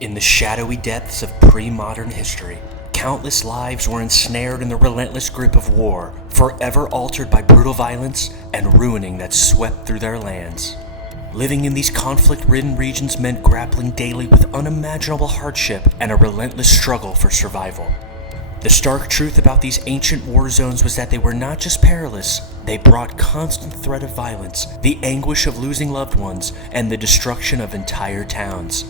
In the shadowy depths of pre-modern history, countless lives were ensnared in the relentless grip of war, forever altered by brutal violence and ruining that swept through their lands. Living in these conflict-ridden regions meant grappling daily with unimaginable hardship and a relentless struggle for survival. The stark truth about these ancient war zones was that they were not just perilous, they brought constant threat of violence, the anguish of losing loved ones, and the destruction of entire towns.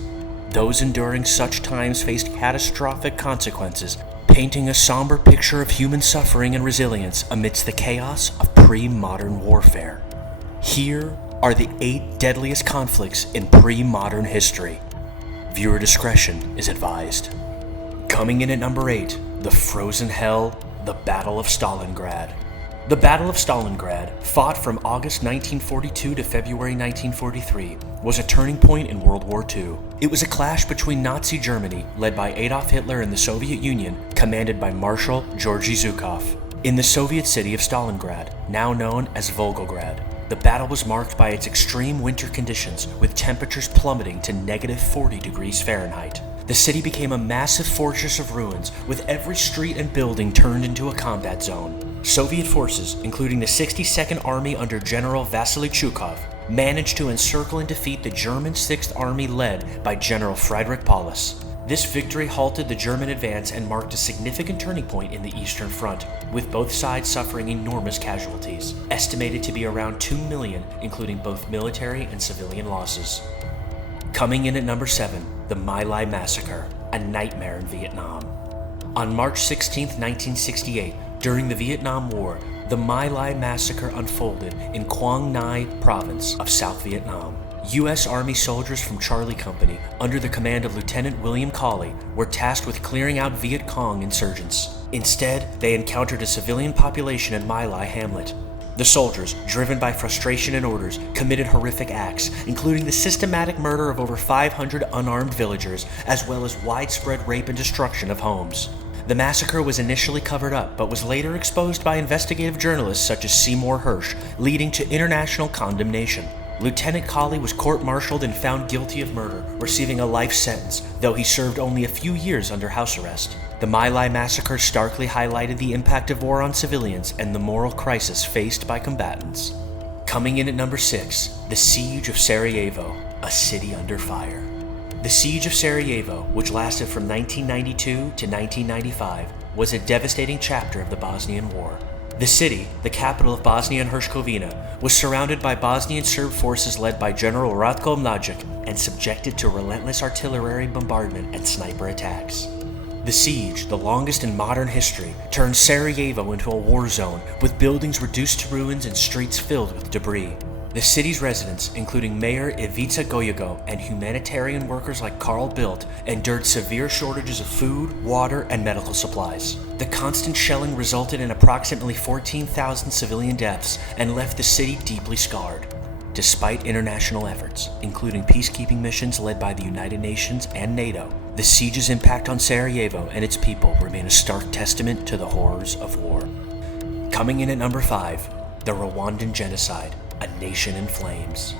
Those enduring such times faced catastrophic consequences, painting a somber picture of human suffering and resilience amidst the chaos of pre-modern warfare. Here are the 8 deadliest conflicts in pre-modern history. Viewer discretion is advised. Coming in at number 8, the frozen hell, the Battle of Stalingrad. The Battle of Stalingrad, fought from August 1942 to February 1943, was a turning point in World War II. It was a clash between Nazi Germany, led by Adolf Hitler, and the Soviet Union, commanded by Marshal Georgy Zhukov. In the Soviet city of Stalingrad, now known as Volgograd, the battle was marked by its extreme winter conditions, with temperatures plummeting to negative 40 degrees Fahrenheit. The city became a massive fortress of ruins, with every street and building turned into a combat zone. Soviet forces, including the 62nd Army under General Vasily Chukov, managed to encircle and defeat the German 6th Army led by General Friedrich Paulus. This victory halted the German advance and marked a significant turning point in the Eastern Front, with both sides suffering enormous casualties, estimated to be around 2 million, including both military and civilian losses. Coming in at number 7, the Myi Massacre, a nightmare in Vietnam. On March 16, 1968, during the Vietnam War, the Myi Massacre unfolded in Quang Ngai province of South Vietnam. U.S. Army soldiers from Charlie Company, under the command of Lieutenant William Cawley, were tasked with clearing out Viet Cong insurgents. Instead, they encountered a civilian population in My Lai hamlet. The soldiers, driven by frustration and orders, committed horrific acts, including the systematic murder of over 500 unarmed villagers, as well as widespread rape and destruction of homes. The massacre was initially covered up, but was later exposed by investigative journalists such as Seymour Hersh, leading to international condemnation. Lieutenant Cawley was court-martialed and found guilty of murder, receiving a life sentence, though he served only a few years under house arrest. The My Lai massacre starkly highlighted the impact of war on civilians and the moral crisis faced by combatants. Coming in at number 6, the Siege of Sarajevo, a city under fire. The Siege of Sarajevo, which lasted from 1992 to 1995, was a devastating chapter of the Bosnian War. The city, the capital of Bosnia and Herzegovina, was surrounded by Bosnian Serb forces led by General Ratko Mladic and subjected to relentless artillery bombardment and sniper attacks. The siege, the longest in modern history, turned Sarajevo into a war zone, with buildings reduced to ruins and streets filled with debris. The city's residents, including Mayor Ivica Goyago and humanitarian workers like Carl Bildt, endured severe shortages of food, water, and medical supplies. The constant shelling resulted in approximately 14,000 civilian deaths and left the city deeply scarred. Despite international efforts, including peacekeeping missions led by the United Nations and NATO, the siege's impact on Sarajevo and its people remain a stark testament to the horrors of war. Coming in at number 5, the Rwandan Genocide, a nation in flames.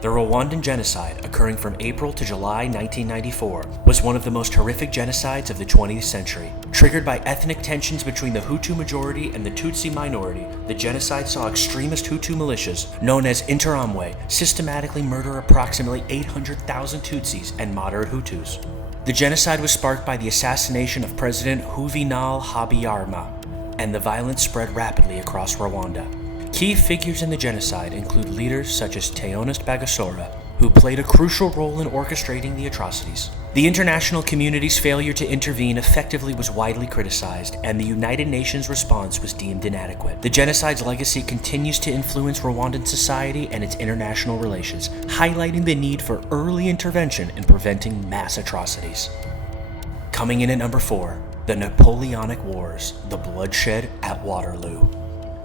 The Rwandan Genocide, occurring from April to July 1994, was one of the most horrific genocides of the 20th century. Triggered by ethnic tensions between the Hutu majority and the Tutsi minority, the genocide saw extremist Hutu militias, known as Interahamwe, systematically murder approximately 800,000 Tutsis and moderate Hutus. The genocide was sparked by the assassination of President Juvenal Habyarimana, and the violence spread rapidly across Rwanda. Key figures in the genocide include leaders such as Theonest Bagasora, who played a crucial role in orchestrating the atrocities. The international community's failure to intervene effectively was widely criticized, and the United Nations response was deemed inadequate. The genocide's legacy continues to influence Rwandan society and its international relations, highlighting the need for early intervention in preventing mass atrocities. Coming in at number 4, the Napoleonic Wars, the bloodshed at Waterloo.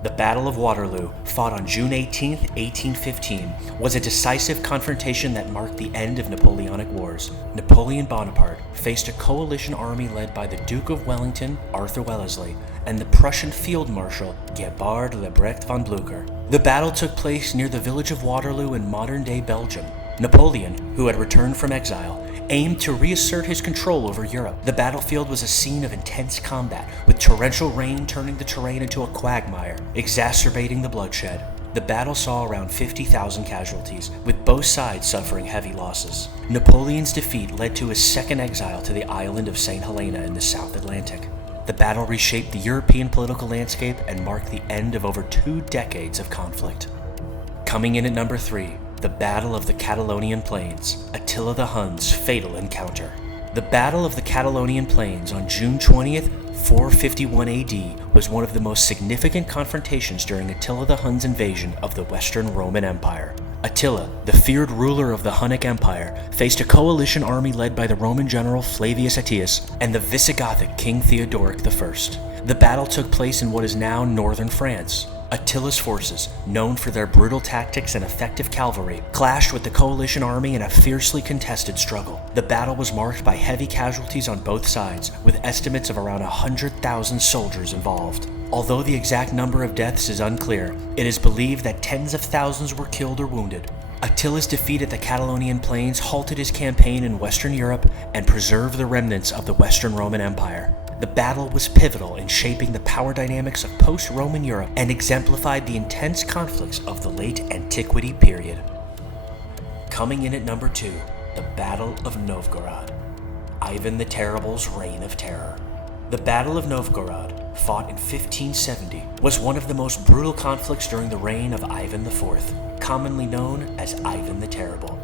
The Battle of Waterloo, fought on June 18, 1815, was a decisive confrontation that marked the end of Napoleonic Wars. Napoleon Bonaparte faced a coalition army led by the Duke of Wellington, Arthur Wellesley, and the Prussian Field Marshal Gebhard Lebrecht von Blücher. The battle took place near the village of Waterloo in modern-day Belgium. Napoleon, who had returned from exile, aimed to reassert his control over Europe. The battlefield was a scene of intense combat, with torrential rain turning the terrain into a quagmire, exacerbating the bloodshed. The battle saw around 50,000 casualties, with both sides suffering heavy losses. Napoleon's defeat led to his second exile to the island of St. Helena in the South Atlantic. The battle reshaped the European political landscape and marked the end of over 2 decades of conflict. Coming in at number 3, the Battle of the Catalonian Plains, Attila the Hun's fatal encounter. The Battle of the Catalonian Plains on June 20th, 451 AD was one of the most significant confrontations during Attila the Hun's invasion of the Western Roman Empire. Attila, the feared ruler of the Hunnic Empire, faced a coalition army led by the Roman general Flavius Aetius and the Visigothic King Theodoric I. The battle took place in what is now northern France. Attila's forces, known for their brutal tactics and effective cavalry, clashed with the coalition army in a fiercely contested struggle. The battle was marked by heavy casualties on both sides, with estimates of around 100,000 soldiers involved. Although the exact number of deaths is unclear, it is believed that tens of thousands were killed or wounded. Attila's defeat at the Catalonian Plains halted his campaign in Western Europe and preserved the remnants of the Western Roman Empire. The battle was pivotal in shaping the power dynamics of post-Roman Europe and exemplified the intense conflicts of the late antiquity period. Coming in at number 2, the Battle of Novgorod, Ivan the Terrible's reign of terror. The Battle of Novgorod, fought in 1570, was one of the most brutal conflicts during the reign of Ivan IV, commonly known as Ivan the Terrible.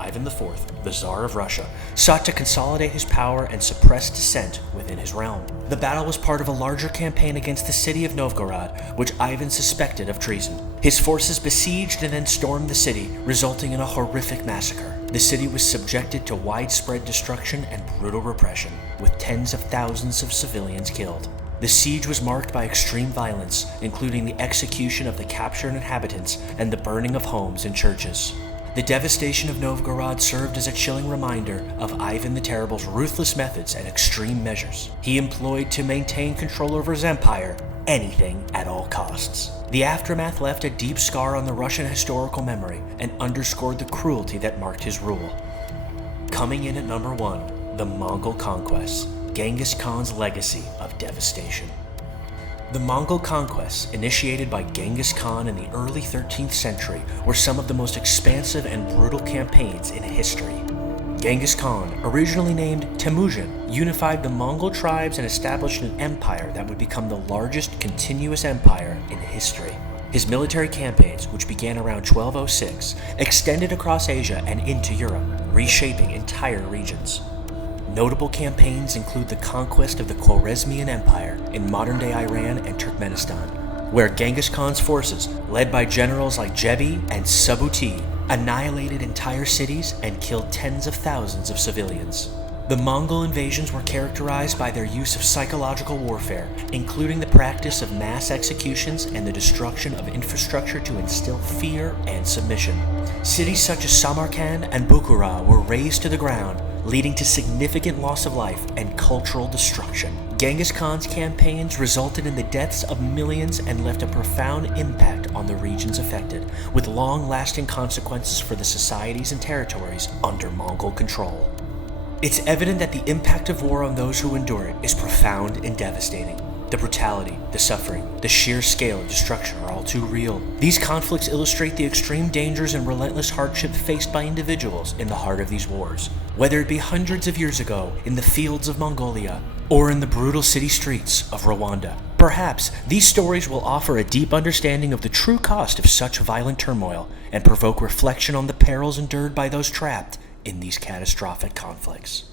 Ivan IV, the Tsar of Russia, sought to consolidate his power and suppress dissent within his realm. The battle was part of a larger campaign against the city of Novgorod, which Ivan suspected of treason. His forces besieged and then stormed the city, resulting in a horrific massacre. The city was subjected to widespread destruction and brutal repression, with tens of thousands of civilians killed. The siege was marked by extreme violence, including the execution of the captured inhabitants and the burning of homes and churches. The devastation of Novgorod served as a chilling reminder of Ivan the Terrible's ruthless methods and extreme measures he employed to maintain control over his empire, anything at all costs. The aftermath left a deep scar on the Russian historical memory and underscored the cruelty that marked his rule. Coming in at number 1, the Mongol Conquest, Genghis Khan's legacy of devastation. The Mongol conquests, initiated by Genghis Khan in the early 13th century, were some of the most expansive and brutal campaigns in history. Genghis Khan, originally named Temujin, unified the Mongol tribes and established an empire that would become the largest continuous empire in history. His military campaigns, which began around 1206, extended across Asia and into Europe, reshaping entire regions. Notable campaigns include the conquest of the Khwarezmian Empire in modern-day Iran and Turkmenistan, where Genghis Khan's forces, led by generals like Jebi and Subuti, annihilated entire cities and killed tens of thousands of civilians. The Mongol invasions were characterized by their use of psychological warfare, including the practice of mass executions and the destruction of infrastructure to instill fear and submission. Cities such as Samarkand and Bukhara were razed to the ground, leading to significant loss of life and cultural destruction. Genghis Khan's campaigns resulted in the deaths of millions and left a profound impact on the regions affected, with long-lasting consequences for the societies and territories under Mongol control. It's evident that the impact of war on those who endure it is profound and devastating. The brutality, the suffering, the sheer scale of destruction are all too real. These conflicts illustrate the extreme dangers and relentless hardship faced by individuals in the heart of these wars. Whether it be hundreds of years ago in the fields of Mongolia or in the brutal city streets of Rwanda. Perhaps these stories will offer a deep understanding of the true cost of such violent turmoil and provoke reflection on the perils endured by those trapped in these catastrophic conflicts.